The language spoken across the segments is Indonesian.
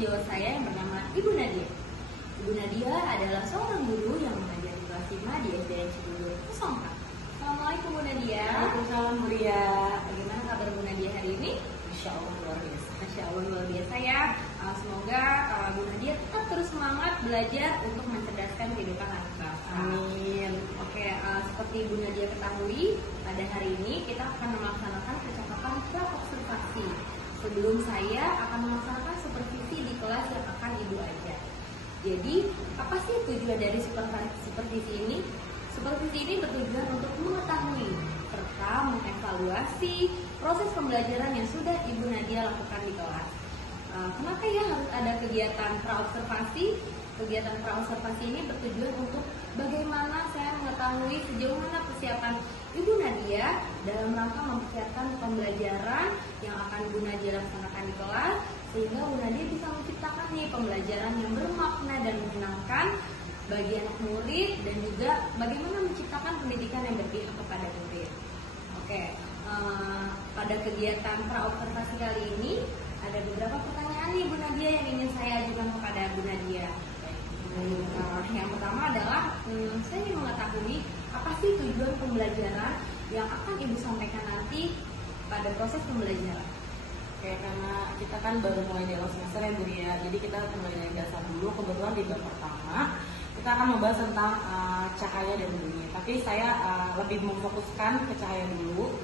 sejawat saya yang bernama Ibu Nadia. Ibu Nadia adalah seorang guru yang mengajar di kelas 5 di SDN Cibubur, Kesongka. Assalamualaikum Bu Nadia. Waalaikumsalam Bu Ria. Bagaimana kabar Bu Nadia hari ini? Insya Allah luar biasa. Masya Allah luar biasa ya. Semoga Bu Nadia tetap terus semangat belajar untuk mencerdaskan kehidupan anak bangsa. Amin. Oke, seperti Bu Nadia ketahui, pada hari ini kita akan melaksanakan percakapan pra-observasi. Sebelum saya akan melaksanakan supervisi di kelas yang akan Ibu ajar. Jadi, apa sih tujuan dari supervisi ini? Supervisi ini bertujuan untuk mengetahui serta mengevaluasi proses pembelajaran yang sudah Ibu Nadia lakukan di kelas. Kenapa ya harus ada kegiatan pra-observasi? Kegiatan pra-observasi ini bertujuan untuk bagaimana saya mengetahui sejauh mana persiapan Ibu Nadia dalam rangka mempersiapkan pembelajaran yang akan Ibu Nadia laksanakan di kelas, sehingga Bu Nadia bisa menciptakan nih pembelajaran yang bermakna dan menyenangkan bagi anak murid, dan juga bagaimana menciptakan pendidikan yang berpihak kepada murid. Oke, pada kegiatan pra-observasi kali ini ada beberapa pertanyaan nih Bu Nadia yang ingin saya ajukan kepada Bu Nadia. Yang pertama adalah saya ingin mengetahui apa sih tujuan pembelajaran yang akan Ibu sampaikan nanti pada proses pembelajaran. Oke, karena kita kan baru mulai di awal semester ya Bu Ria, jadi kita mulai dari dasar dulu. Kebetulan di bab pertama kita akan membahas tentang cahaya dan bunyi, tapi saya lebih memfokuskan ke cahaya dulu.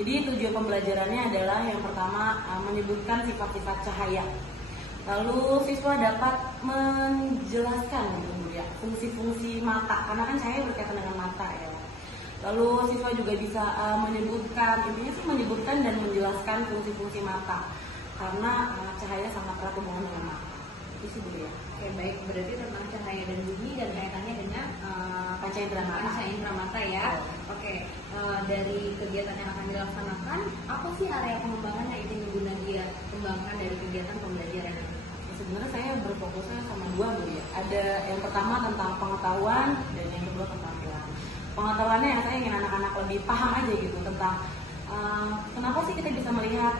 Jadi tujuan pembelajarannya adalah yang pertama menyebutkan sifat-sifat cahaya. Lalu siswa dapat menjelaskan gitu ya, fungsi-fungsi mata, karena kan cahaya berkaitan dengan mata ya. Lalu siswa juga bisa menyebutkan, intinya sih menyebutkan dan menjelaskan fungsi-fungsi mata, karena cahaya sangat erat hubungan dengan mata. Itu sih Bu ya. Oke, baik, berarti tentang cahaya dan bunyi dan kaitannya dengan panca indera mata. Panca indera mata ya. Oke, dari kegiatan yang akan dilaksanakan, apa sih area pengembangan yang ingin Ibu Nadia kembangkan dari kegiatan pembelajaran ini? Sebenarnya saya berfokusnya sama dua Bu ya. Ada yang pertama tentang pengetahuan dan yang kedua keterampilan. Pengetahuannya yang saya ingin anak-anak lebih paham aja gitu tentang kenapa sih kita bisa melihat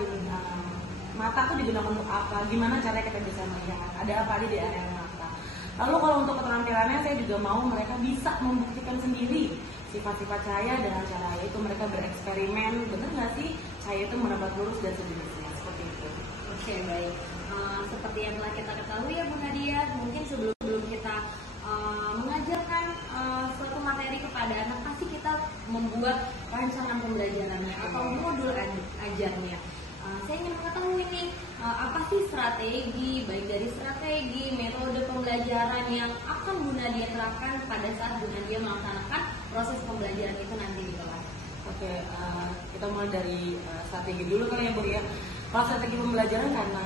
mata itu digunakan untuk apa, gimana caranya kita bisa melihat, ada apa aja di area mata. Lalu kalau untuk keterampilannya saya juga mau mereka bisa membuktikan sendiri sifat-sifat cahaya dengan cara yaitu mereka bereksperimen, benar nggak sih cahaya itu merambat lurus dan sejenisnya, seperti itu. Oke, baik. Seperti yang telah kita ketahui ya Bu Nadia, mungkin sebelum kita mengajarkan suatu materi kepada anak, pasti kita membuat rancangan pembelajarannya atau modul ajarnya. Saya ingin mengetahui nih, apa sih strategi, baik dari strategi, metode pembelajaran yang akan Bu Nadia terapkan pada saat Bu Nadia melaksanakan proses pembelajaran itu nanti di kelas. Oke, kita mulai dari strategi dulu kali ya Bu ya. Kalau strategi pembelajaran karena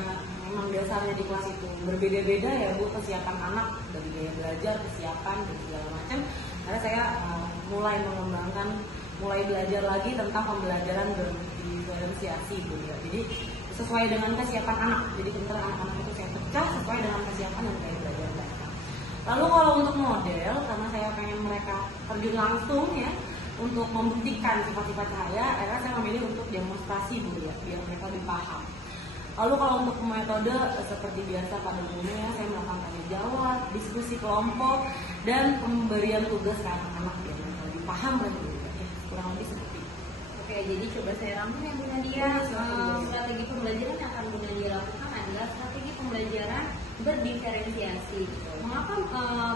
memang dasarnya di kelas itu berbeda-beda ya Bu, kesiapan anak dari gaya belajar, kesiapan dan segala macam. Karena saya mulai belajar lagi tentang pembelajaran berdiferensiasi Bu ya. Jadi sesuai dengan kesiapan anak. Jadi pintar anak-anak itu saya pecah sesuai dengan kesiapan dan gaya belajar mereka. Lalu kalau untuk model, karena saya pengen mereka terjun langsung ya untuk membuktikan sifat-sifat cahaya, akhirnya saya memilih untuk demonstrasi Bu ya, biar mereka lebih paham. Lalu kalau untuk metode seperti biasa pada umumnya saya melakukan tanya jawab, diskusi kelompok, dan pemberian tugas ke anak-anak biar mereka lebih paham kan Bu ya, kurang lebih seperti itu. Oke, jadi coba saya rangkum ya Bu Nadia. Strategi pembelajaran yang akan Bu Nadia lakukan adalah strategi pembelajaran berdiferensiasi. Mengapa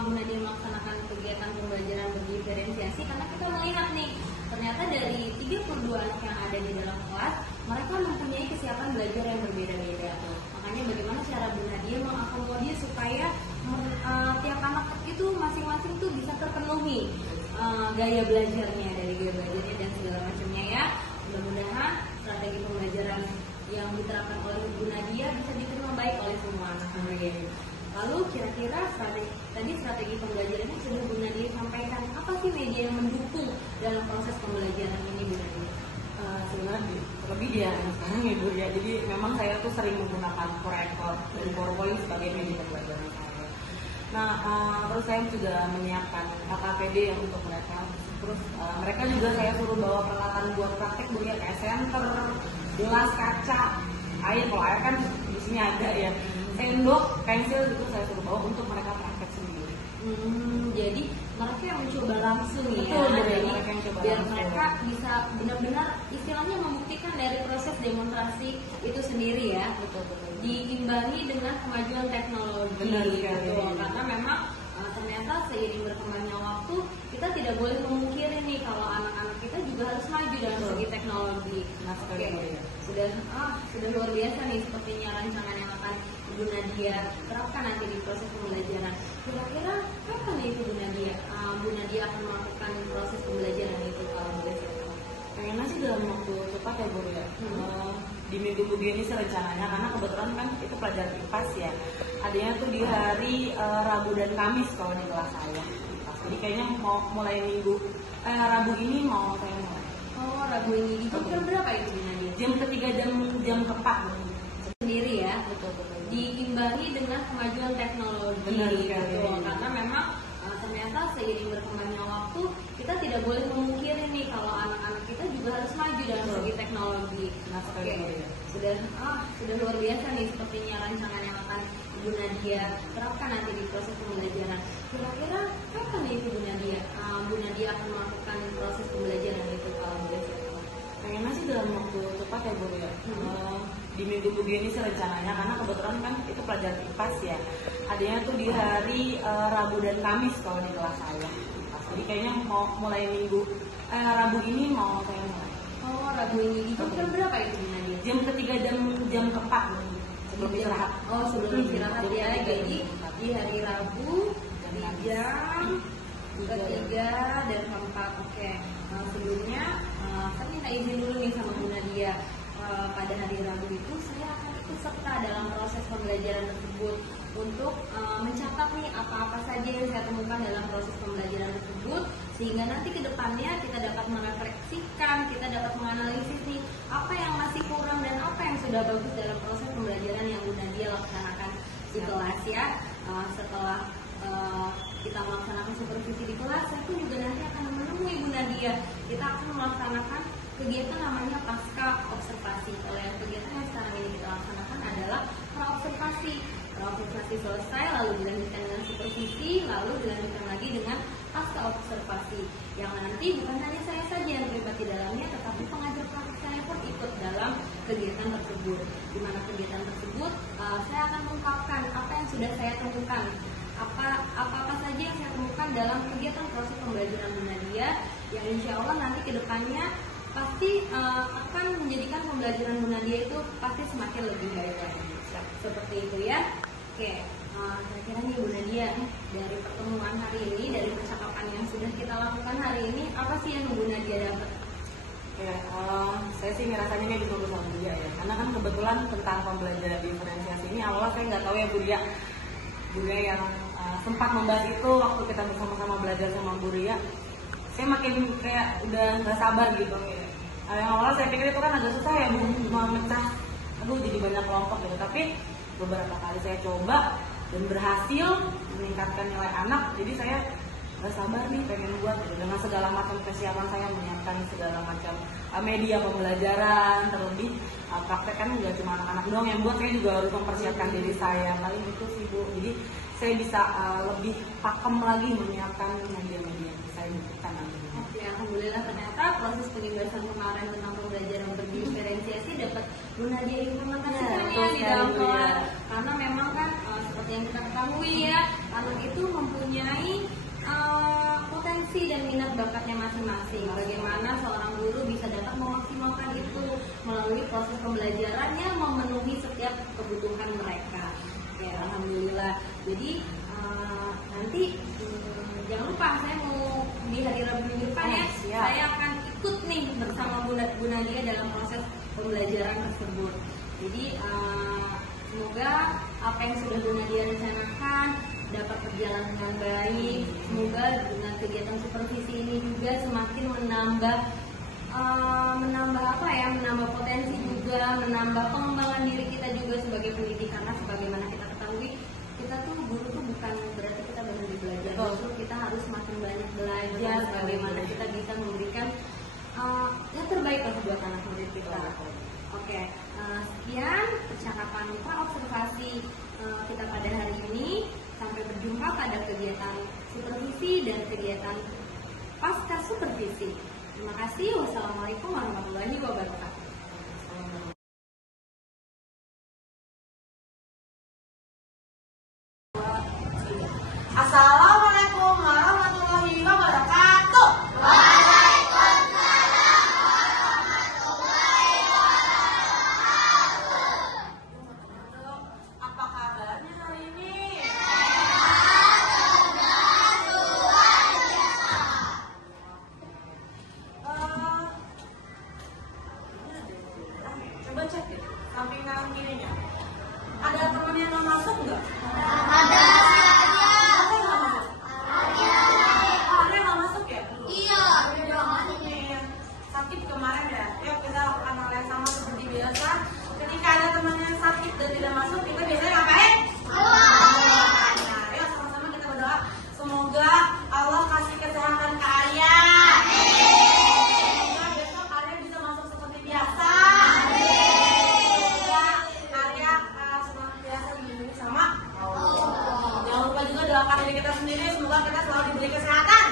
Bu Nadia melaksanakan kegiatan pembelajaran berdiferensiasi? Karena kita melihat nih, ternyata dari 32 anak yang ada di dalam kelas, mereka mempunyai kesiapan belajar yang berbeda-beda. Makanya bagaimana cara Bu Nadia mengakomodir supaya tiap anak itu masing-masing tuh bisa terpenuhi gaya belajarnya, dari gaya belajarnya dan segala macamnya ya. Mudah-mudahan strategi pembelajaran yang diterapkan oleh Bu Nadia bisa diterima baik oleh semua anak murid. Lalu kira-kira strategi pembelajarannya sudah Bu Nadia sampaikan, apa sih media yang mendukung dalam proses pembelajaran ini Bu Nadia? Sebenarnya lebih dia sekarang ya Bu ya. Jadi memang saya tuh sering menggunakan proyektor dan PowerPoint sebagai media pembelajaran saya. Nah, terus saya juga menyiapkan KKPD untuk mereka. Terus mereka juga saya suruh bawa peralatan buat praktek Bu ya, kayak senter, gelas kaca, air. Kalau air kan di sini ada ya. sendok, pensil itu saya suruh bawa untuk mereka praktek sendiri. Jadi mereka yang mencoba langsung ya. Betul, Jadi mereka yang coba biar langsung. mereka bisa benar-benar istilahnya membuktikan dari proses demonstrasi itu sendiri ya. Betul. Diimbangi dengan kemajuan teknologi. Benar sekali. Gitu. Karena memang ternyata seiring berkembangnya waktu kita tidak boleh memungkiri nih kalau anak-anak kita juga harus maju dalam segi teknologi. Oke, sudah luar biasa nih sepertinya rancangan yang akan Ibu Nadia terapkan nanti di proses pembelajaran. Kira-kira kapan nih Ibu Nadia? Bu Nadia akan melakukan proses pembelajaran itu kalau boleh saya tahu? Pengennya sih dalam waktu cepat ya Bu ya. Di minggu ini sih rencananya, karena kebetulan kan itu pelajaran IPAS ya. Adanya tuh di hari Rabu dan Kamis kalau di kelas saya. Jadi kayaknya mau mulai minggu Rabu ini mau saya mulai. Oh, Rabu ini di jam berapa itu Bu Nadia? Jam ketiga jam keempat Sendiri ya. Betul. Diimbangi dengan kemajuan teknologi. Benar sekali. Gitu. Karena memang ternyata seiring berkembangnya waktu kita tidak boleh memungkiri nih kalau anak-anak kita juga harus maju dalam segi teknologi. Oke, sudah luar biasa nih sepertinya rancangan yang akan Ibu Nadia terapkan nanti di proses pembelajaran. Kira-kira kapan nih Ibu Nadia? Bu Nadia akan melakukan proses pembelajaran itu kalau boleh saya tahu? Pengennya sih dalam waktu cepat ya Bu ya. Di minggu ini sih rencananya, karena kebetulan kan itu pelajaran IPAS ya. Adanya tuh di hari Rabu dan Kamis kalau di kelas saya. Jadi kayaknya mau mulai minggu Rabu ini mau saya mulai. Oh, Rabu ini di jam berapa itu Bu Nadia? Jam ketiga jam keempat sebelum istirahat. Oh, sebelum istirahat ya. Jadi di hari Rabu di jam ketiga dan keempat. Oke. Sebelumnya saya minta izin dulu nih sama Bu Nadia. Pada hari Rabu itu saya akan ikut serta dalam proses pembelajaran tersebut untuk mencatat nih apa-apa saja yang saya temukan dalam proses pembelajaran tersebut, sehingga nanti ke depannya kita dapat merefleksikan, kita dapat menganalisis nih apa yang masih kurang dan apa yang sudah bagus dalam proses pembelajaran yang Bu Nadia laksanakan di kelas ya. Setelah kita melaksanakan supervisi di kelas, saya pun juga nanti akan menemui Bu Nadia. Kita akan melaksanakan kegiatan namanya pasca observasi. Kalau yang kegiatan yang sekarang ini kita laksanakan adalah praobservasi. Praobservasi selesai, lalu dilanjutkan dengan supervisi, lalu dilanjutkan lagi dengan pasca observasi. Yang nanti bukan hanya saya saja yang terlibat di dalamnya, tetapi pengajar praktik saya pun ikut dalam kegiatan tersebut. Di mana kegiatan tersebut saya akan mengungkapkan apa yang sudah saya temukan, apa saja yang saya temukan dalam kegiatan proses pembelajaran Bu Nadia, yang insya Allah nanti ke depannya pasti akan menjadikan pembelajaran Bu Nadia itu pasti semakin lebih baik lagi. Seperti itu ya. Oke, kira-kira nih Bu Nadia, dari pertemuan hari ini, dari percakapan yang sudah kita lakukan hari ini, apa sih yang Bu Nadia dapat? Ya, saya sih ngerasanya ini bisa sama Bu Dia ya, karena kan kebetulan tentang pembelajaran diferensiasi ini awalnya saya nggak tahu ya Bu Dia juga yang sempat membahas itu waktu kita bersama-sama belajar sama Bu Ria. Saya makin kayak udah nggak sabar gitu ya. Yang awalnya saya pikir itu kan agak susah ya memecah, jadi banyak kelompok gitu. Tapi beberapa kali saya coba dan berhasil meningkatkan nilai anak, jadi saya nggak sabar nih pengen buat gitu. Dengan segala macam persiapan saya menyiapkan segala macam media pembelajaran, terlebih praktek kan nggak cuma anak-anak doang yang buat, saya juga harus mempersiapkan diri saya. Paling itu sih Bu, jadi saya bisa lebih pakem lagi menyiapkan media-media yang saya butuhkan nanti. Oke, alhamdulillah ternyata proses penugasan kemarin tentang pembelajaran berdiferensiasi dapat Bu Nadia implementasikan ya di dalam kelas. Karena memang kan seperti yang kita ketahui ya, anak itu mempunyai potensi dan minat bakatnya masing-masing. Bagaimana seorang guru bisa dapat memaksimalkan itu melalui proses pembelajarannya, memenuhi setiap kebutuhan mereka. Ya, alhamdulillah. Jadi nanti jangan lupa saya mau di hari Rabu minggu depan ya, saya akan ikut nih bersama Bu Nadia dalam proses pembelajaran tersebut. Jadi semoga apa yang sudah Bu Nadia rencanakan dapat berjalan dengan baik. Semoga dengan kegiatan supervisi ini juga semakin menambah potensi juga, menambah pengembangan diri kita juga sebagai pendidik. Karena sebagaimana kita ketahui, kita tuh guru tuh bukan berarti kita berhenti belajar, justru kita harus semakin banyak belajar bagaimana kita bisa memberikan yang terbaik buat anak murid kita. Oke, sekian percakapan praobservasi kita pada hari ini. Sampai berjumpa pada kegiatan supervisi dan kegiatan pasca supervisi. Terima kasih. Wassalamualaikum warahmatullahi wabarakatuh. Assalamualaikum warahmatullahi wabarakatuh. Apa kabarnya hari ini? Coba cek ya, samping kanan kirinya. Ada teman yang mau masuk nggak? Ada yang nggak masuk ya? Iya. Sakit kemarin ya. Yuk kita lakukan hal yang sama seperti biasa. Ketika ada teman yang sakit dan tidak masuk, kita biasanya ngapain? Nah, yuk sama-sama kita berdoa. Semoga Allah kasih kesehatan ke Arya. Semoga besok Arya bisa masuk seperti biasa. Semoga Arya senantiasa dilindungi sama Allah. Jangan lupa juga doakan diri kita sendiri. Semoga kita selalu diberi kesehatan.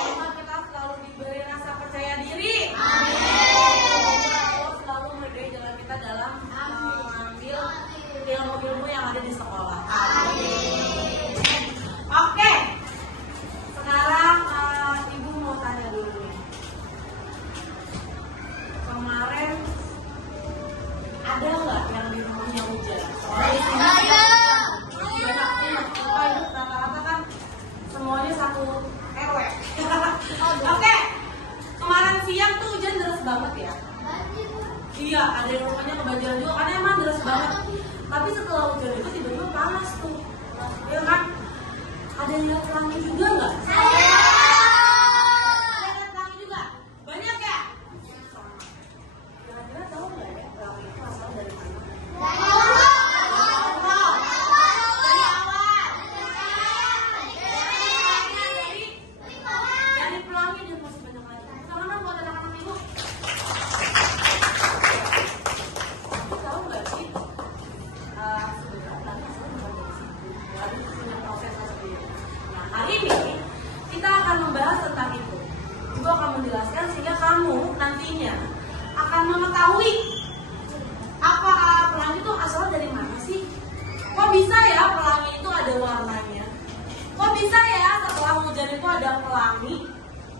Semoga kita selalu diberi rasa percaya diri. Semoga Allah selalu memberi jalan kita dalam mengambil ilmu-ilmu yang ada di sekolah. Oke, sekarang Ibu mau tanya dulu nih. Kemarin ada nggak yang di rumahnya hujan? Ada. Rata-rata kan semuanya satu RW. Oke, kemarin siang tuh hujan deras banget ya. Iya, ada yang rumahnya kebanjiran juga karena emang deras banget. Tapi setelah hujan itu tiba-tiba panas tuh, ya kan? Ada yang lihat pelangi juga nggak? Ada yang lihat pelangi juga? Banyak ya? Kira-kira tahu nggak ya pelangi itu asal dari mana? Dari pelangi dan masih banyak lagi. Sama buat anak-anak ibu. Ibu tahu nggak sih? Sebenarnya pelangi asal bukan dari situ. Dari punya prosesnya sendiri. Nah, hari ini kita akan membahas tentang itu. Ibu akan menjelaskan sehingga kamu nantinya akan mengetahui apa pelangi itu asal dari mana sih? Kok bisa ya pelangi itu ada warnanya? Kok bisa ya setelah hujan itu ada pelangi?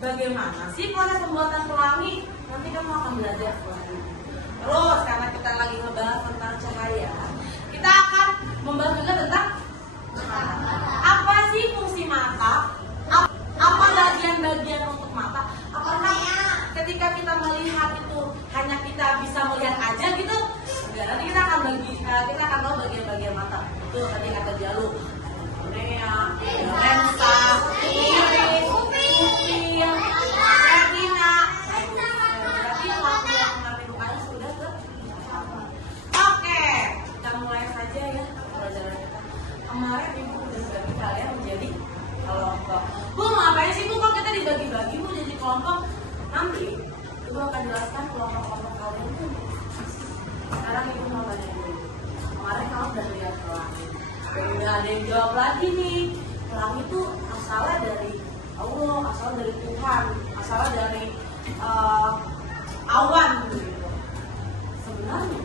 Bagaimana sih proses pembuatan pelangi? Nanti kamu akan belajar pelangi. Terus karena kita lagi ngebahas tentang cahaya, kita akan membahas juga tentang apa sih fungsi mata? Apa bagian-bagian untuk mata? Apakah ketika kita melihat itu hanya kita bisa melihat aja gitu? Enggak, nanti kita akan tahu bagian-bagian mata. Itu tadi kata Jalu, kornea, lensa, iris, pupil, retina. Berarti waktu yang mengambil lukanya sudah ke. Oke, kita mulai saja ya pelajaran kita. Kemarin Ibu udah bagi kalian menjadi kelompok. Bu, ngapain sih Bu kok kita dibagi-bagi Bu jadi kelompok? Nanti Ibu akan jelaskan kelompok-kelompok kalian itu. Sekarang Ibu mau tanya dulu. Kemarin kamu udah lihat pelangi. Udah ada yang jawab lagi nih. Pelangi itu asalnya dari Allah, asalnya dari Tuhan, asalnya dari awan gitu. Sebenarnya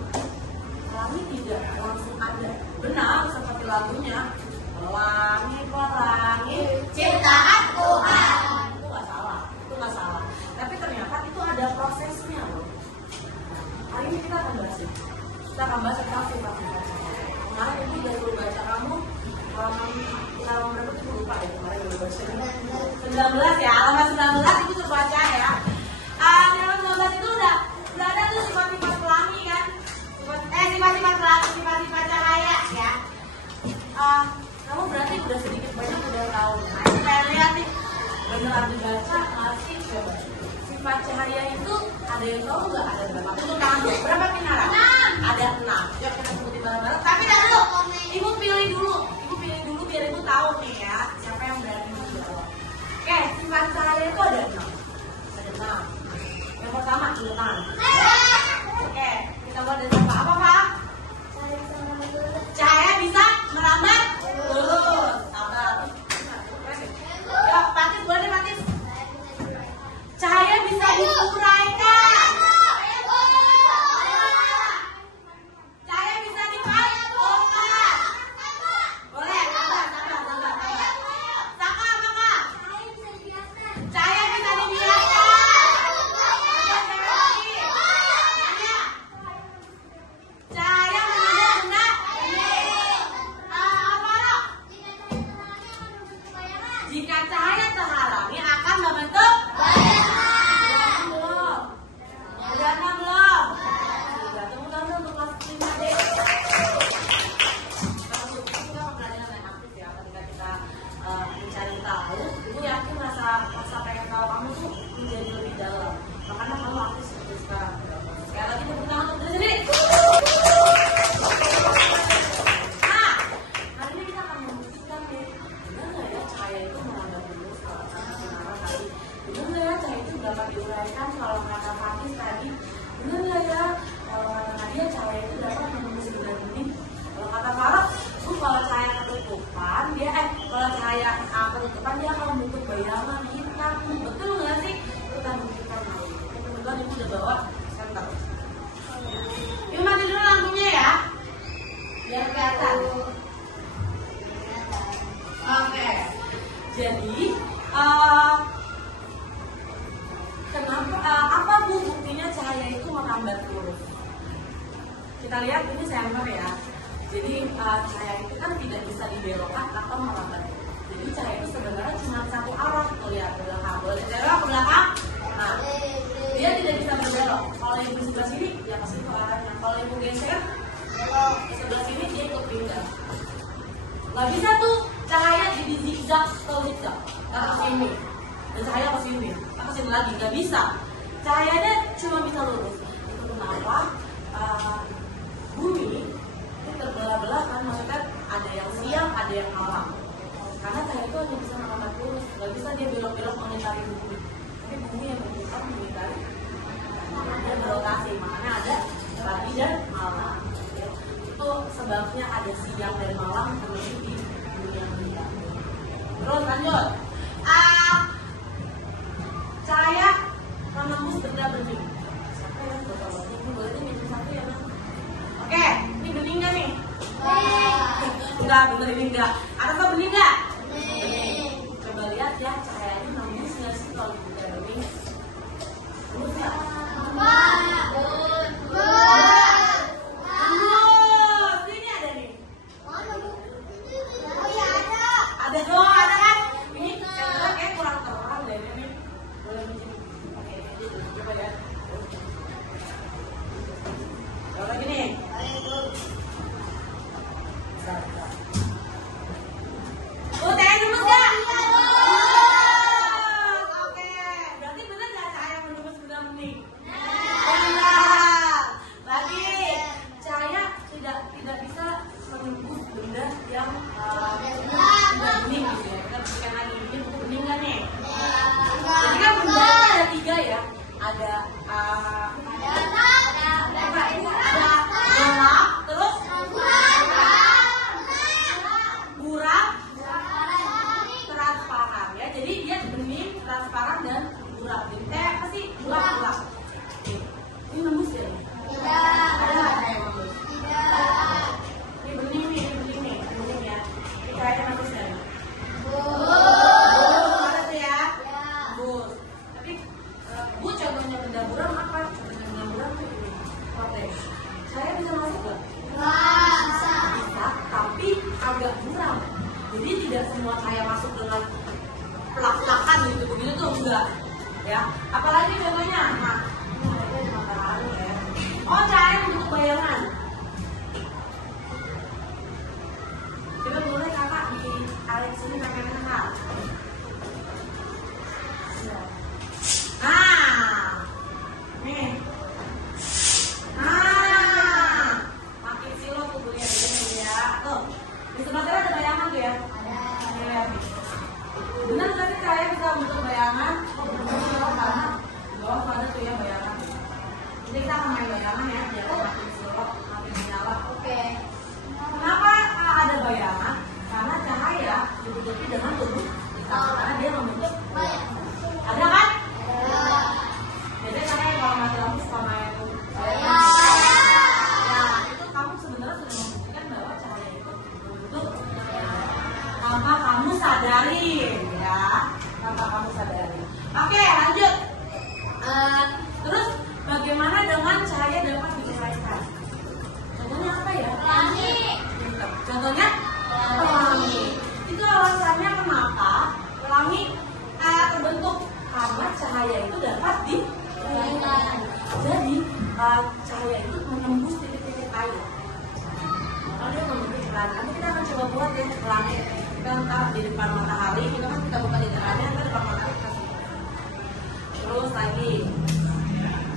pelangi tidak langsung ada. Benar seperti lagunya. Pelangi ciptaan Tuhan. Itu nggak salah. Tapi ternyata itu ada prosesnya loh. Hari ini kita akan bahas itu. Kita akan bahas tentang sifat-sifat cahaya. Kemarin Ibu udah dulu baca kamu halaman berapa itu lupa ya kemarin udah baca 19 ya, halaman 19 itu terbaca ya. Halaman 19 itu udah ada tuh sifat-sifat pelangi kan? Sifat-sifat pelangi, sifat-sifat cahaya ya. Kamu berarti udah sedikit banyak udah tahu. Nah, saya lihat nih beneran dibaca masih coba. Sifat cahaya itu ada yang tahu nggak? Ada berapa? Tunggu tangan dulu. Berapa Kinara? 6. Ada 6. Yuk kita sebutin bareng-bareng. Tapi jangan dulu. Ibu pilih dulu biar Ibu tahu nih ya siapa yang berani menjawab. Oke, sifat cahaya itu ada 6. Ada 6. Yang pertama intan. Oke, kita mulai dari siapa? Apa Pak? Cahaya. diuraikan. Cahaya bisa dipantulkan. Boleh, sabar. Saka apa? Cahaya bisa dibiarkan. Cahaya menjadi benda. Apa? Jika cahaya terhalangi akan membentuk udah enam belum? Udah, tepuk tangan untuk kelas 5D. Kita pembelajaran yang aktif ya, ketika kita mencari tahu, ibu yakin rasa pengen tahu kamu tuh menjadi lebih dalam. Makanya kamu aktif seperti sekarang. Sekali lagi tepuk tangan untuk diri sendiri. Nah, hari ini kita akan membuktikan nih, benar nggak ya cahaya itu menghadap lurus kalau sama sinar tadi? Benar nggak ya cahaya itu dapat diuraikan kalau kata Fatis tadi? Benar nggak ya kalau kata Nadia cahaya itu dapat menembus benda bening? Kalau kata Farah, kalau cahaya ketutupan kalau cahaya ketutupan dia akan membentuk bayangan hitam. Betul nggak sih? Kita buktikan hari ini. Kebetulan ibu udah bawa senter. Ibu mati dulu lampunya ya, biar kelihatan. Oke. Jadi kenapa? Apa bu buktinya cahaya itu merambat lurus? Kita lihat ini senter ya. Jadi cahaya itu kan tidak bisa dibelokkan atau merambat. Jadi cahaya itu sebenarnya cuma satu arah. Tuh lihat belakang. Boleh belok ke belakang. Nah, dia tidak bisa berbelok. Kalau ibu sebelah sini, dia pasti ke arahnya. Kalau ibu geser ke sebelah sini, dia ikut pindah. Gak bisa tuh cahaya jadi zigzag atau zigzag ke sini dan cahaya ke sini, ke sini lagi. Gak bisa. Cahayanya cuma bisa lurus. Itu kenapa bumi itu terbelah-belah kan, maksudnya ada yang siang, ada yang malam. Karena cahaya itu hanya bisa merambat lurus. Gak bisa dia belok-belok mengitari bumi. Tapi bumi yang berputar mengitari dan berotasi, makanya ada pagi dan malam. Itu sebabnya ada siang dan malam terjadi di dunia kita. Terus lanjut. Cahaya menembus benda bening. Siapa yang betul? Ibu boleh nih minum satu ya, Mas? Oke, ini bening nggak nih? Enggak, bener ini enggak. Atasnya bening nggak? Coba lihat ya, cahayanya nembus nggak sih kalau benda bening? Nembus nggak? Ada kan? Ini sebenarnya kayak kurang terang deh ini. Boleh begini. Oke, coba ya. Coba lagi nih. Tanya nembus nggak? Oke, berarti benar nggak cahaya menembus benda bening? Benar. Lagi, cahaya tidak bisa menembus benda yang bening gitu ya. Kita berikan lagi ini untuk bening kan nih. Jadi kan benda ada 3 ya. Ada gelap, terus buram, transparan ya. Jadi dia bening, transparan dan buram. Jadi apa sih? Buram. Ini nembus ya? Ada yang nembus? Ini bening nih, bening ya. Ini kayaknya nembus ya? Ada tuh ya? Nembus. Tapi bu contohnya benda buram apa? Contohnya benda buram tuh ini. Oke. Saya bisa masuk nggak? Bisa, tapi agak buram. Jadi tidak semua cahaya masuk dengan pelak-pelakan gitu, begitu tuh enggak. Ya. Apalagi contohnya? Nah, ini ada matahari ya. Oh, cahaya membentuk bayangan. Coba boleh kakak di area sini pakai kakak. Nih. Makin silau tuh lihat ini ya. Tuh, di sebelah sana ada bayangan tuh ya. Ada. Lihat nih. Benar nggak sih cahaya bisa membentuk bayangan? Di bawah ada tuh ya bayangan. Jadi kita akan main bayangan ya, biar makin silau. depan matahari, itu kan kita buka jendelanya, kita depan matahari kasih. Terus lagi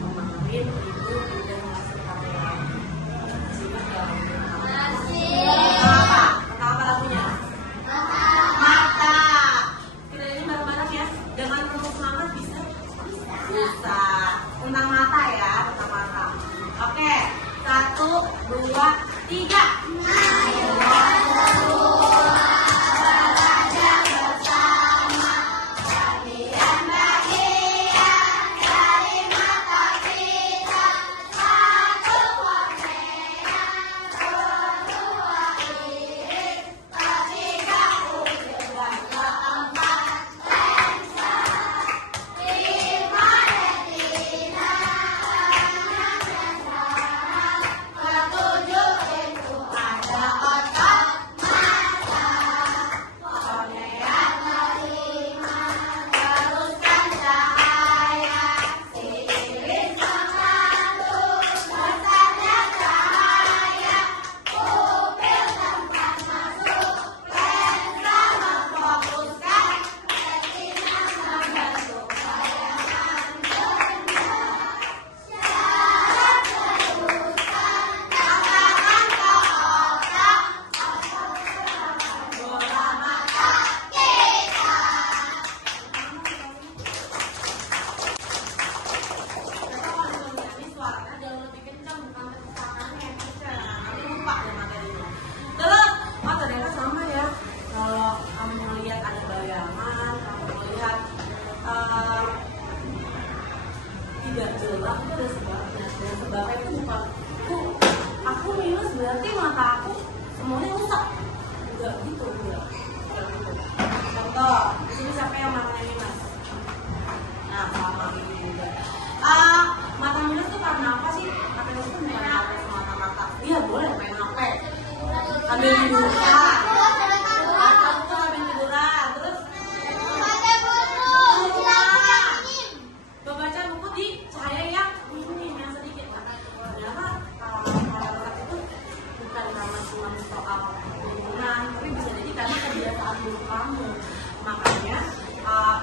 kemarin itu udah ngasih kamera. Sehingga apa lagunya? Mata. Kita ini bareng-bareng ya. Dengan rumus semangat bisa? Bisa. Tentang mata ya, tentang mata. Oke, 1, 2, 3. Tidak jelas itu ada sebabnya, dan sebabnya itu bukan aku minus berarti mata aku semuanya rusak, enggak gitu, enggak gitu. Contoh, di sini siapa yang matanya minus? Nah, sama ini juga. Mata minus itu karena apa sih? Mata minus itu bukan HP semata-mata. Iya boleh main HP, ambil tiduran, atau ambil tiduran, terus baca buku di cahaya yang minim, yang sedikit. Ternyata mata itu bukan karena cuma soal lingkungan, tapi bisa jadi karena kebiasaan buruk kamu. Makanya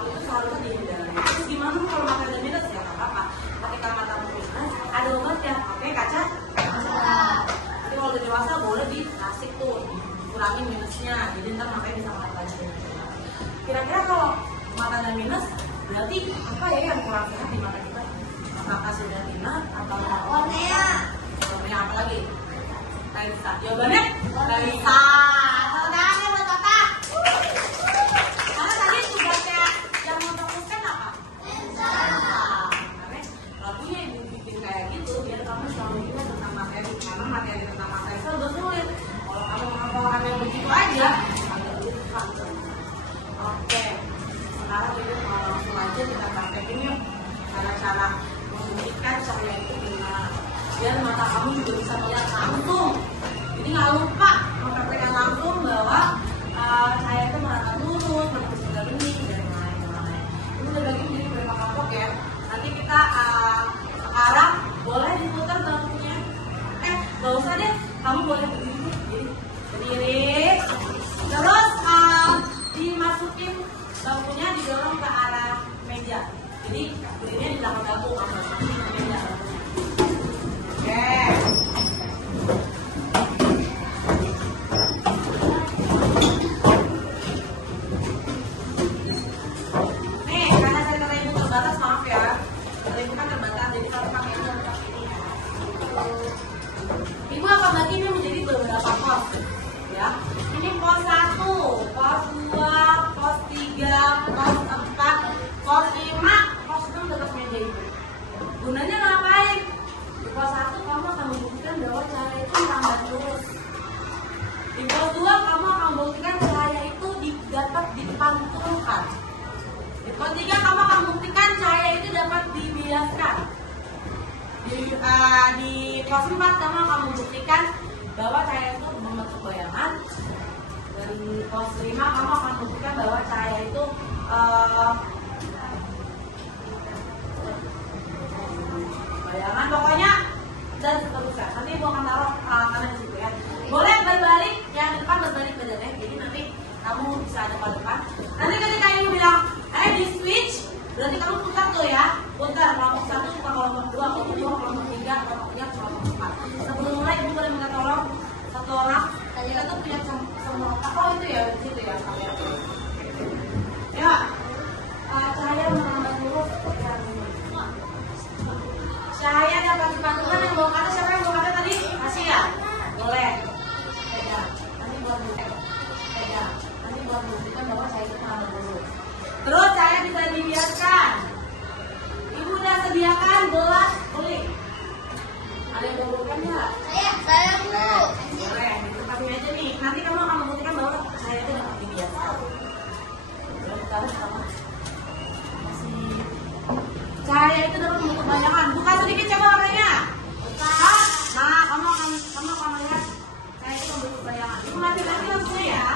itu seharusnya dihindari. Terus gimana kalau mata ada minus? Ya nggak apa-apa. Ketika mata minus ada obatnya, pakai kaca. Jadi kalau udah dewasa boleh dikasih tuh, kurangin minusnya. Jadi ntar makanya bisa ngeliat lagi. Kira-kira kalau mata ada minus, berarti apa ya yang kurang sehat di mata kita? Apakah sudah minus atau kornea? Kornea apa lagi? Lensa. Jawabannya lensa. Tangannya buat apa? Karena tadi tugasnya yang memfokuskan apa? Lensa. Lagunya ibu bikin kayak gitu biar kamu selalu ingat tentang materi. Karena materi tentang mata itu udah sulit. Kalau kamu menghafalkan yang begitu aja, agak lupa. Oke. Sekarang kita langsung aja kita praktekin yuk cara-cara membuktikan cahaya itu gimana biar mata kamu juga bisa melihat langsung. Jadi nggak lupa mempraktekkan langsung bahwa cahaya itu merata lurus, menembus ke bening dan lain-lain. Ini udah bagi menjadi beberapa kelompok ya. Nanti kita sekarang boleh diputar bangkunya. Nggak usah deh, kamu boleh berdiri. Jadi berdiri, terus dimasukin bangkunya didorong ke arah meja. Jadi berdirinya di belakang bangku, kamu masukin ke meja. Oke. Nih, karena kata ibu terbatas, maaf ya. Kata ibu kan terbatas, jadi kalau pakai ini harus pakai ini. Ibu akan bagi ini menjadi beberapa pos, ya. Ini pos 1, pos 2, pos 3, pos 4, pos 5, pos 6 dekat meja ibu. Gunanya ngapain? Di pos 1 kamu akan membuktikan bahwa cahaya itu merambat lurus. Di pos 2 kamu akan membuktikan cahaya itu dapat dipantulkan. Di pos 3 kamu akan membuktikan cahaya itu dapat dibiaskan. Di pos 4 kamu akan membuktikan bahwa cahaya itu membentuk bayangan. Dan di pos 5 kamu akan membuktikan bahwa cahaya itu bayangan, pokoknya dan seterusnya. Nanti ibu akan taruh karena di situ ya. Boleh berbalik, yang depan berbalik badannya. Jadi nanti kamu bisa ada pada depan, Berarti kamu putar tuh ya. Putar kelompok 1 suka kelompok 2, kelompok 2, kelompok 3, kelompok 3, kelompok 4. Sebelum mulai Ibu boleh minta tolong satu orang. Kita tuh punya semua. Oh itu ya di situ ya kamera. Ya. Cahaya menambah dulu. Cahaya dapat dipatungan yang bawa kata, siapa yang bawa kata tadi? Kasih ya? Boleh. Pegang. Nanti buat dulu. Pegang. Nanti buat buktikan bahwa saya itu menambah dulu. Terus saya bisa dibiarkan. Ibu udah sediakan gelas kulit. Ada yang mau bukan nggak? Saya Bu. Boleh, kasih aja nih. Nanti kamu akan membuktikan bahwa saya itu dapat dibiarkan. Boleh taruh sama. Cahaya itu dapat membentuk bayangan. Buka sedikit coba warnanya. Buka. Nah, kamu akan melihat cahaya itu membentuk bayangan. Ibu mati langsung ya.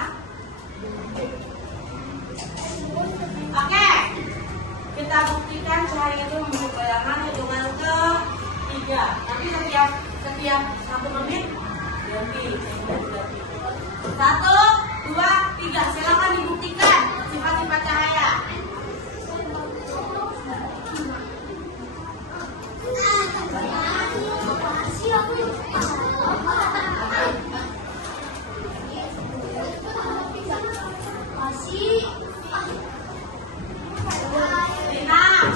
Oke. Kita buktikan cahaya itu membentuk bayangan hitungan ke-3. Nanti setiap 1 menit ganti. 1, 2, 3. Silakan dibuktikan sifat-sifat cahaya.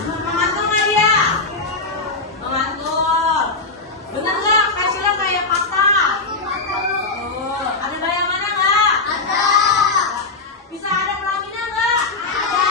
Mengantuk nggak dia? Mengantuk. Benar nggak? Kacilan kayak patah. Oh, ada bayangannya nggak? Ada. Bisa ada pelaminan nggak? Ada.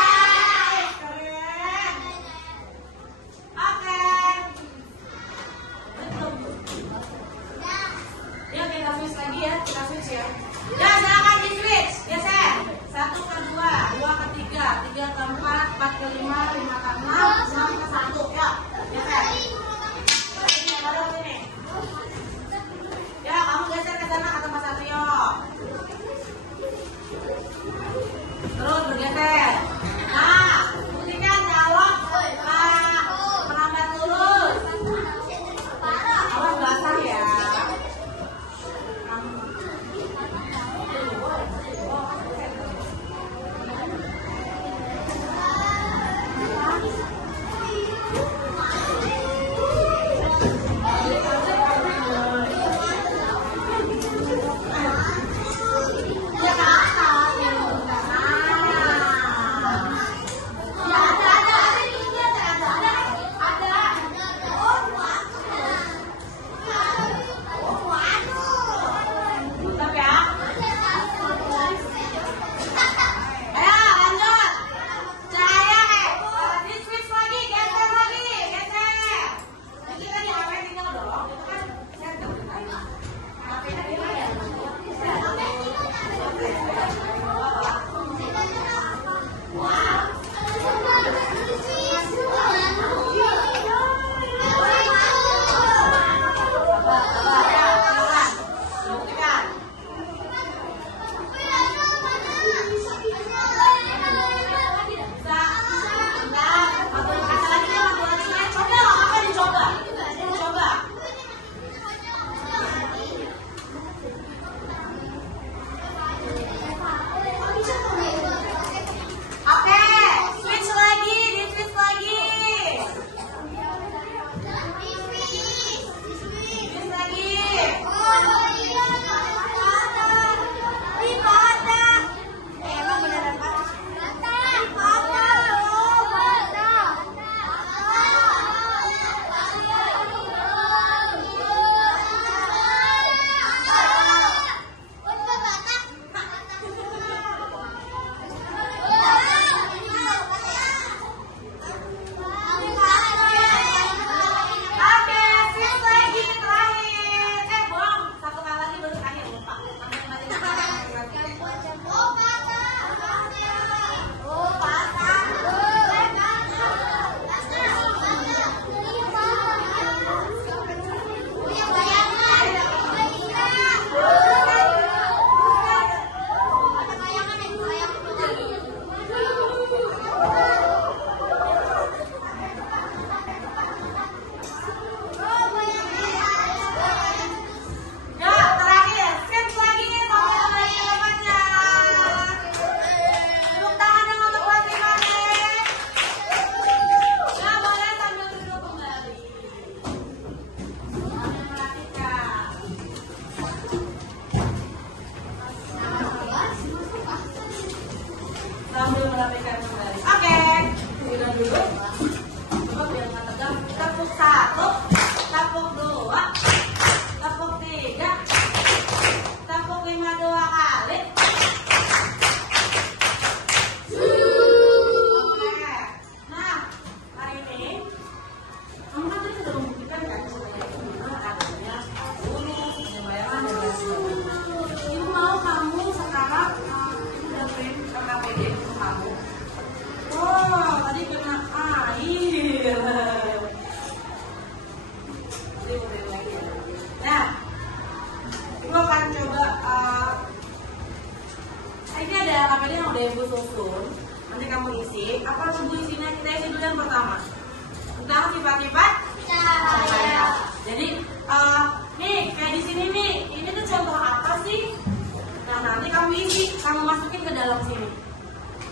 kamu masukin ke dalam sini.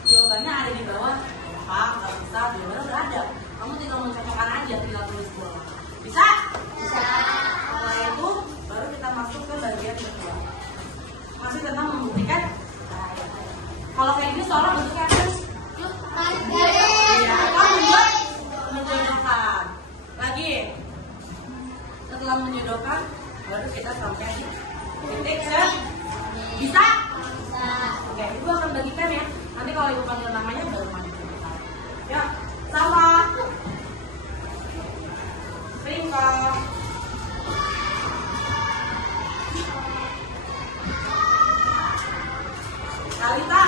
Jawabannya ada di bawah. Apa? Nggak bisa. Jawabannya udah ada. Kamu tinggal mencocokkan aja, tinggal tulis bola. Bisa? Bisa. Setelah itu baru kita masuk ke bagian kedua. Masih tentang membuktikan. Kalau kayak gini soalnya bentuknya terus. Yuk. Ya, kamu buat menjodohkan. Lagi. Setelah menjodohkan, baru kita sampai di titik bisa? Bisa. Oke, ibu akan bagikan ya. Nanti kalau ibu panggil namanya baru maju. Ya, sama. Singkong. Kalita.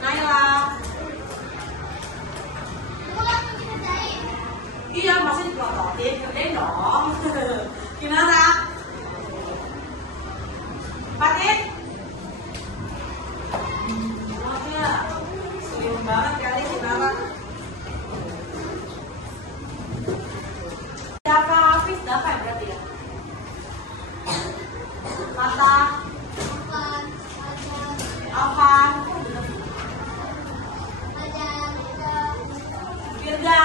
Naila. Iya, masih dipelototin. Kerjain dong. Gimana? Patin? Maaf ya, sering banget kali Gimana? Siapa Hafiz? Siapa ya berarti ya? Mata? Afan? Firda?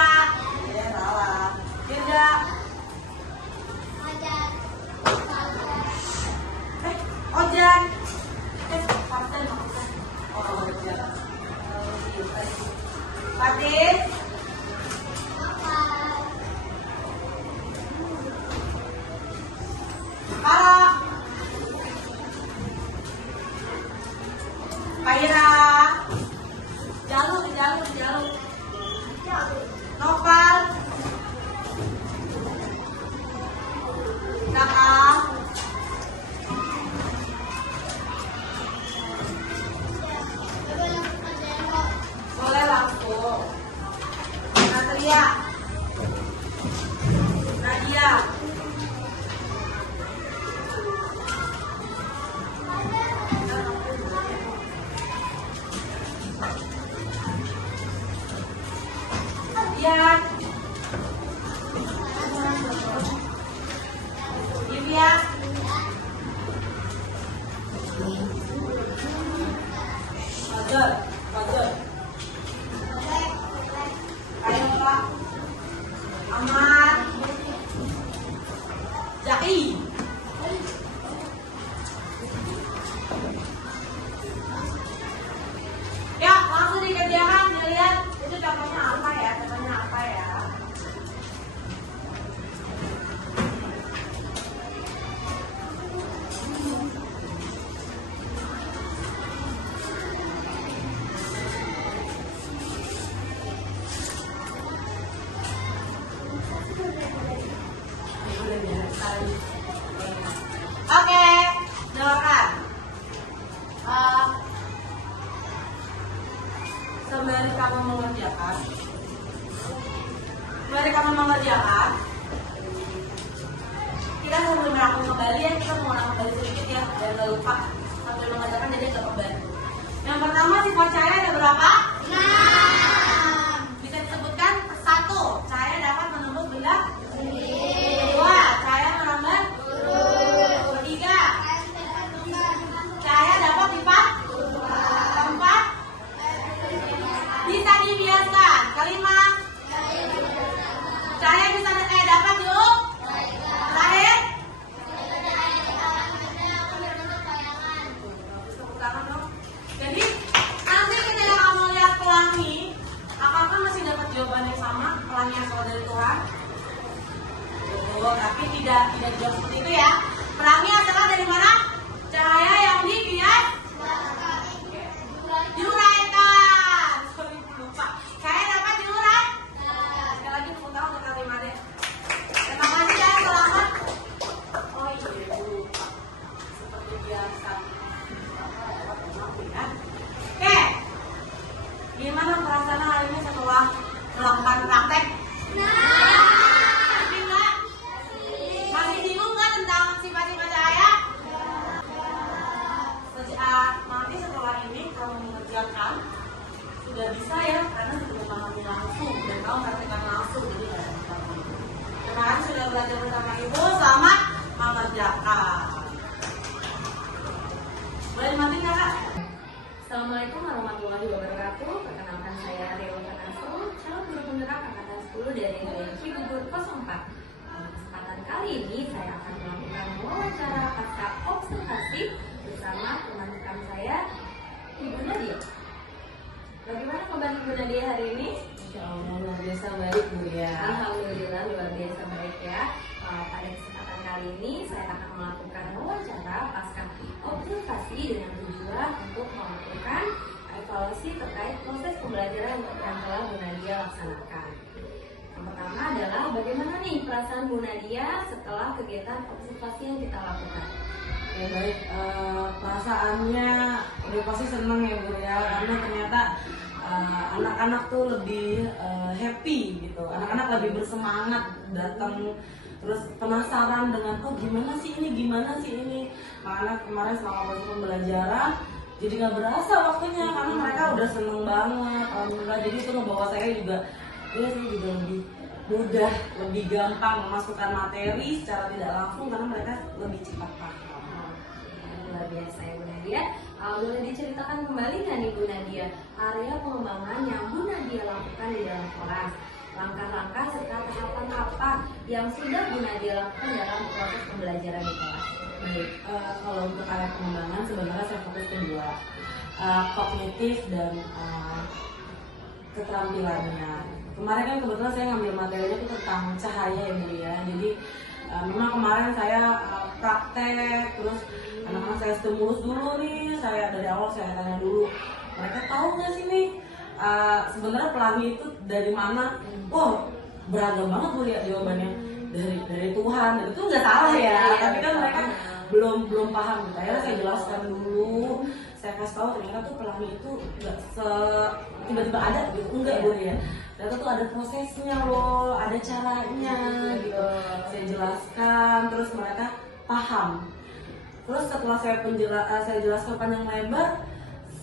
Ya salah. Firda? Ojan. Kapten maksudnya. Oh, Ojan. Fatin. Halo. Kaira. Jalur. Nopal. Kakak. Boleh langsung. Natria. Nadia. Dian. Divya. Fajar. Ayo Pak. Aman. Jaki. Ya, langsung dikerjakan. Lihat itu contohnya apa ya? Oke, dengarkan. Sembari kamu mengerjakan, kita sebelum merangkum kembali ya, kita mengulang kembali sedikit ya, biar gak lupa sambil mengerjakan jadi agak kembali. Yang pertama sifat cahaya ada berapa? 6. Bisa disebutkan 1. Cahaya dapat menembus benda. 2. Cahaya menambah. 3. Cahaya dapat lipat. 4. Bisa dibiaskan. 5. Cahaya bisa dapat yuk. Terakhir. Jadi nanti ketika kamu lihat pelangi, apakah masih dapat jawaban yang sama? Pelangi asal dari Tuhan? Betul, tapi tidak dijawab seperti itu ya. Pelangi asalnya dari mana? Cahaya yang dibias. Diuraikan. Sorry, lupa. Cahaya dapat diurai. Sekali lagi tepuk tangan untuk kalimat deh. Terima kasih ya, selamat. Oh iya, lupa. Seperti biasa. Oke, gimana perasaan hari ini setelah melakukan praktek? Masih bingung nggak tentang sifat-sifat cahaya? dari Cibubur 04. Pada kesempatan kali ini saya akan melakukan wawancara pasca observasi bersama teman-teman saya, Ibu Nadia. Bagaimana kabar Ibu Nadia hari ini? Insya Allah luar biasa baik Bu ya. Alhamdulillah luar biasa baik ya. Pada kesempatan kali ini saya akan melakukan wawancara pasca observasi dengan tujuan untuk melakukan evaluasi terkait proses pembelajaran yang telah Bu Nadia laksanakan. Yang pertama adalah bagaimana nih perasaan Bu Nadia setelah kegiatan observasi yang kita lakukan? Ya baik, perasaannya udah pasti seneng ya Bu ya, karena ternyata anak-anak tuh lebih happy gitu, anak-anak lebih bersemangat datang, terus penasaran dengan oh gimana sih ini, makanya kemarin selama proses pembelajaran jadi nggak berasa waktunya karena mereka udah seneng banget, alhamdulillah. Jadi itu ngebawa saya juga lebih mudah, lebih gampang memasukkan materi secara tidak langsung karena mereka lebih cepat paham. Luar biasa ya Bu Nadia. Boleh diceritakan kembali nggak nih Bu Nadia area pengembangan yang Bu Nadia lakukan di dalam kelas? Langkah-langkah serta tahapan apa yang sudah Bu Nadia lakukan dalam proses pembelajaran di kelas? Baik, kalau untuk area pengembangan sebenarnya saya fokus ke dua, kognitif dan keterampilannya. Kemarin kan kebetulan saya ngambil materinya itu tentang cahaya ya Bu ya. Jadi memang kemarin saya praktek, terus anak-anak saya stimulus dulu nih. Saya dari awal saya tanya dulu, mereka tahu nggak sih nih sebenarnya pelangi itu dari mana? Oh beragam banget Bu lihat jawabannya dari Tuhan. Dan itu nggak salah ya, tapi kan mereka belum paham gitu. Akhirnya saya jelaskan dulu, saya kasih tahu ternyata tuh pelangi itu nggak tiba-tiba ada gitu, enggak Bu ya. Ternyata tuh ada prosesnya loh, ada caranya gitu. Saya jelaskan, terus mereka paham. Terus setelah saya jelaskan panjang lebar,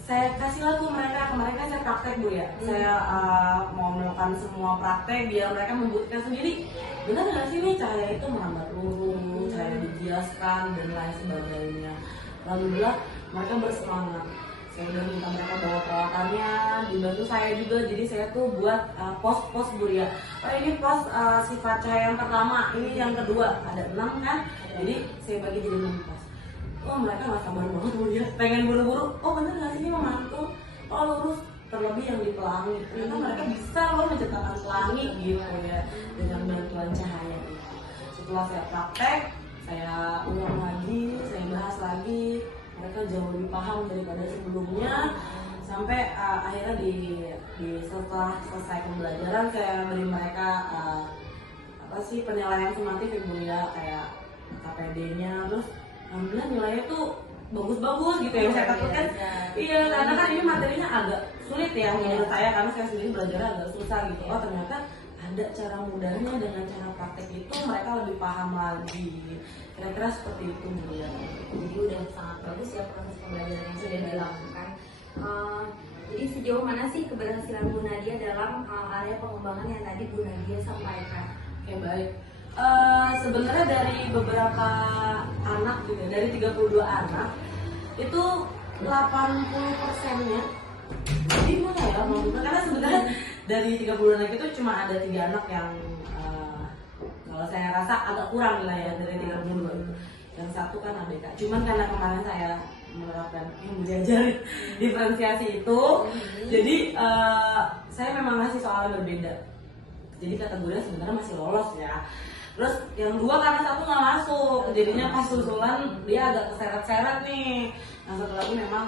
saya kasih lagu mereka saya praktek Bu ya. Saya mau melakukan semua praktek biar mereka membuktikan sendiri. Benar nggak sih nih cahaya itu merambat lurus, cahaya dibiaskan dan lain sebagainya. Alhamdulillah mereka bersemangat. Saya udah minta mereka bawa peralatannya, dibantu saya juga. Jadi saya tuh buat pos-pos Bu ya. Oh ini pos sifat cahaya yang pertama, ini yang kedua, ada 6 kan. Jadi saya bagi jadi 6 pos. Oh mereka nggak sabar banget Bu ya, pengen buru-buru. Oh bener nggak sih ini memantul? Oh lurus, terlebih yang di pelangi. Ternyata mereka bisa loh menciptakan pelangi gitu ya dengan bantuan cahaya itu. Setelah saya praktek, saya ulang lagi, saya bahas lagi. Mereka jauh lebih paham daripada sebelumnya. Sampai akhirnya setelah selesai pembelajaran saya beri mereka penilaian sumatif Ibu ya, kayak KPD-nya, terus alhamdulillah nilainya tuh bagus-bagus gitu ya. Saya takutkan iya karena kan ini materinya agak sulit ya menurut saya, karena saya sendiri belajar agak susah gitu. Oh ternyata ada cara mudahnya, dengan cara praktek itu mereka lebih paham lagi. Kira-kira seperti itu Bu ya. Jadi udah sangat bagus ya proses pembelajaran yang sudah dilakukan. Jadi sejauh mana sih keberhasilan Bu Nadia dalam area pengembangan yang tadi Bu Nadia sampaikan? Oke baik. Sebenarnya dari beberapa anak gitu, dari 32 anak itu 80%-nya gimana ya maksudnya, karena sebenarnya dari 30 anak itu cuma ada 3 anak yang kalau saya rasa agak kurang lah ya dari 32 itu. Yang satu kan ABK, cuman karena kemarin saya menerapkan ilmu diajari diferensiasi itu, jadi saya memang ngasih soalnya berbeda. Jadi kategorinya sebenarnya masih lolos ya. Terus yang 2 karena satu nggak masuk, jadinya pas susulan dia agak keseret-seret nih. Yang satu lagi memang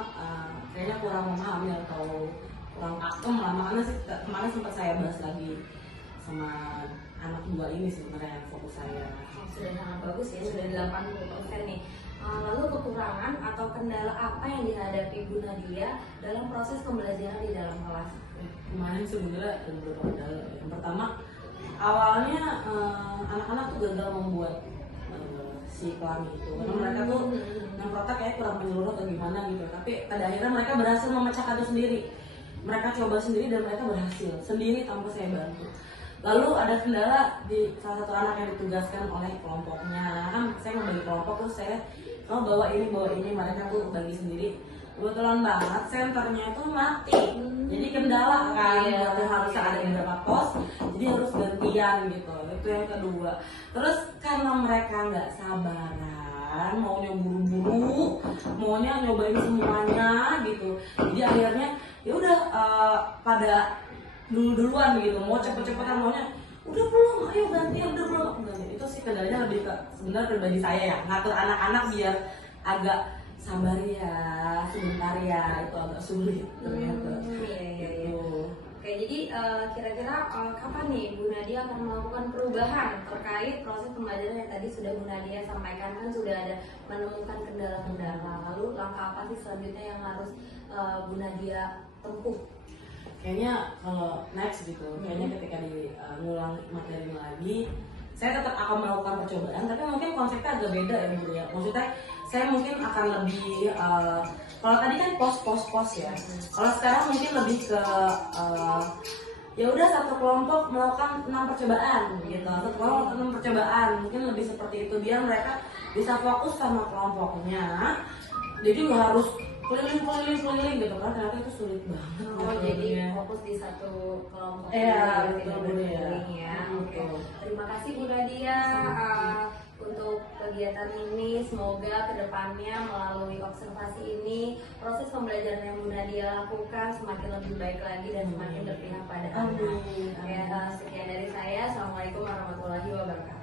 kayaknya kurang memahami atau kurang pakem lah. Makanya sih kemarin sempat saya bahas lagi sama anak 2 ini sebenarnya yang fokus saya. Sudah sangat bagus ya, sudah 80% nih. Lalu kekurangan atau kendala apa yang dihadapi Bu Nadia dalam proses pembelajaran di dalam kelas? Kemarin sebenarnya ada beberapa kendala. Yang pertama, awalnya anak-anak tuh gagal membuat si pelangi itu, karena mereka tuh nyemprotnya kayak kurang menyeluruh atau gimana gitu. Tapi pada akhirnya mereka berhasil memecahkan itu sendiri. Mereka coba sendiri dan mereka berhasil sendiri tanpa saya bantu. Lalu ada kendala di salah satu anak yang ditugaskan oleh kelompoknya. Kan saya membagi kelompok, terus saya bawa ini, mereka tuh bagi sendiri. Kebetulan banget senternya itu mati, jadi kendala kan. Harusnya ada beberapa pos, jadi harus ganti kepastian gitu, itu yang kedua. Terus karena mereka nggak sabaran, maunya buru-buru, maunya nyobain semuanya gitu, jadi akhirnya ya udah pada duluan gitu, mau cepet-cepetan, maunya udah belum, ayo gantian, udah belum. Itu sih kendalanya lebih ke sebenarnya pribadi saya ya, ngatur anak-anak biar agak sabar ya, sebentar ya, itu agak sulit ternyata. Iya. Gitu. Oke, jadi kira-kira kapan nih Bu Nadia akan melakukan perubahan terkait proses pembelajaran yang tadi sudah Bu Nadia sampaikan, kan sudah ada menemukan kendala-kendala, lalu langkah apa sih selanjutnya yang harus Bu Nadia tempuh? Kayaknya kalau next gitu, kayaknya ketika ngulang materi lagi, saya tetap akan melakukan percobaan, tapi mungkin konsepnya agak beda ya Bu ya. Maksudnya saya mungkin akan lebih kalau tadi kan pos ya. Kalau sekarang mungkin lebih ke ya udah satu kelompok melakukan 6 percobaan gitu. Satu kelompok 6 percobaan, mungkin lebih seperti itu biar mereka bisa fokus sama kelompoknya. Jadi nggak harus keliling gitu kan, ternyata itu sulit banget. Oh, jadi fokus di satu kelompok. Iya, tidak betul berkeliling ya. Oke. Terima kasih Bu Nadia untuk kegiatan ini. Semoga kedepannya melalui observasi ini proses pembelajaran yang Bu Nadia lakukan semakin lebih baik lagi dan semakin berpihak pada anak. Ya, sekian dari saya. Assalamualaikum warahmatullahi wabarakatuh.